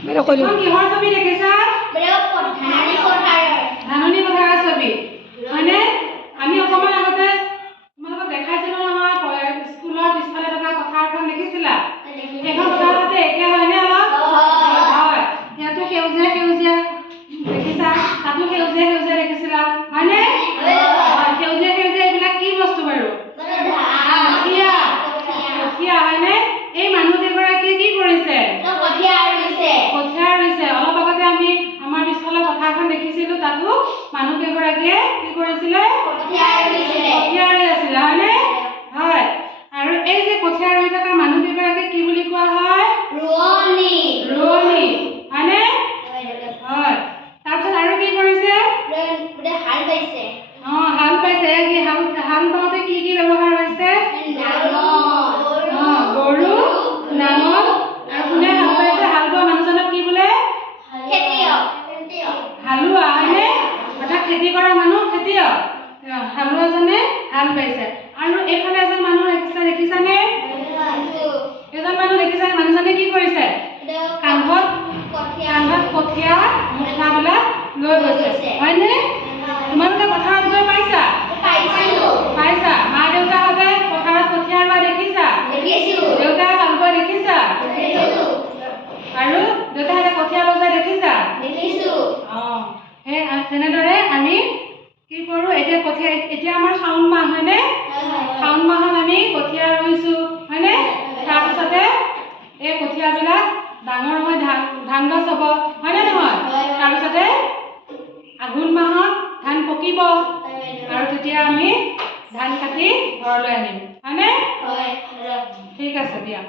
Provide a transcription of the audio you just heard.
বেলেগ কৈ দিওঁ কিহৰ ছবি দেখিছা ধাননি পথাৰৰ ছবি হয়নে আমি অকমান আগতে তোমালোকক দেখাইছিলো নহয় স্কুলৰ পিছফালে থকা পথাৰখন দেখিছিলা এখন পথাৰৰ সৈতে একে হয়নে অলপ হয় ইয়াতো সেউজীয়া সেউজীয়া দেখিছা তাতো সেউজীয়া সেউজীয়া দেখিছিলা হয়নে সেউজীয়া সেউজীয়া এইবিলাক কি বস্তু বাৰু কঠীয়া হয়নে এই মানুহ কেইগৰাকীয়ে কি কৰিছে কঠীয়া ৰুইছে অলপ আগতে আমি আমাৰ পিছফালৰ পথাৰখন দেখিছিলো তাতো মানুহ কেইগৰাকীয়ে কি কৰিছিলে কঠীয়া ৰুই আছিলে হয়নে হয় আৰু এই যে কঠীয়া ৰুই থকা মানুহ কেইগৰাকীক কি বুলি কোৱা হয় ৰোৱনী হয়নে হয় তাৰপিছত আৰু কি কৰিছে হাল পাইছে কি হাল বাওঁতে কি কি ব্যৱহাৰ হৈছে গৰু নাঙল আৰু কোনে হাল পাইছে হাল বোৱা মানুহজনক কি বোলে হালুৱা হয়নে অৰ্থাৎ খেতি কৰা মানুহ খেতিয়ক হালুৱাজনে হাল পাইছে আৰু এইফালে এজন মানুহ দেখিছানে এজন মানুহ দেখিছানে মানুহজনে কি কৰিছে কান্ধত কঠীয়া মুঠাবিলাক লৈ গৈছে হয়নে তোমালোকে পথাৰত গৈ পাইছা মা দেউতাহঁতে পথাৰত কঠীয়া ৰোৱা দেখিছা দেউতাই হাল বোৱা দেখিছা আৰু দেউতাহঁতে কঠীয়া বজা দেখিছা সেই তেনেদৰে আমি কি কৰোঁ এতিয়া আমাৰ শাওণ মাহ হয়নে শাওণ মাহত আমি কঠীয়া ৰুইছোঁ হয়নে তাৰপিছতে এই কঠীয়াবিলাক ডাঙৰ হৈ ধান গছ হ'ব হয়নে নহয় তাৰপিছতে আঘোণ মাহত ধান পকিব আৰু তেতিয়া আমি ধান কাটি ঘৰলৈ আনিম হয়নে ঠিক আছে দিয়া